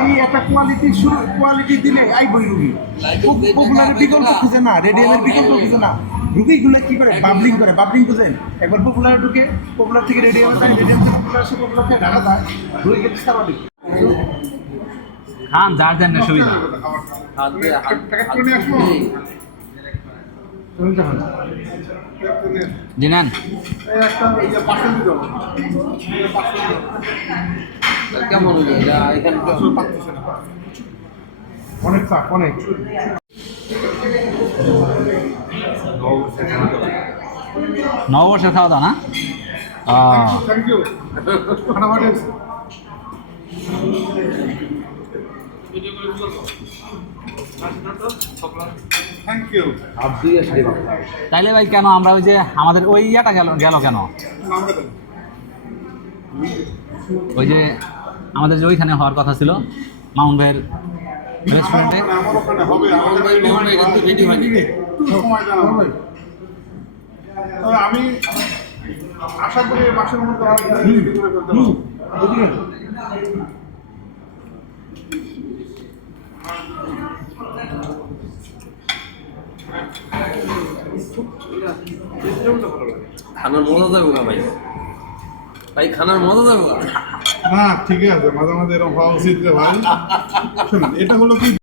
এই একটা কোয়ালিটি দিলে আইবই রুগী। পপুলারের বিকল্প খুঁজে না, রেডিয়ামের বিকল্প খুঁজে না, রুগীগুলো কি করে বাবলিং করে, বাবলিং খুঁজেন। একবার পপুলারে ঢুকে, পপুলার থেকে রেডিয়ামে যায়, রেডিয়াম থেকে পপুলার আসে, পপুলার থেকে ঢাকা যায়, রুগী কিন্তু স্বাভাবিক। খান যার জন্য সুবিধা। জি নেন। কেমন এখানে অনেক চাপ, অনেক। নববর্ষের খাওয়া দাওয়া না? Thank you. খানা ভালো হয়েছে। Thank you. তাইলে ভাই কেন আমরা ওই যে আমাদের ওই ইয়াটা গেল গেল কেন? ওই যে আমাদের যে ওইখানে হওয়ার কথা ছিল মাউন্ট ভাইয়ের রেস্টুরেন্টে। আমার ওখানে হবে, সময় জানাবো। আমি আশা করি মাসের মধ্যে রেডি করে ফেলতে পারবো। খানার মজা যাবে না ভাই, ভাই খানার মজা যাবে না। না ঠিক আছে, মাঝে মাঝে এরকম হওয়া উচিত রে ভাই। শোনেন, এটা হলো কি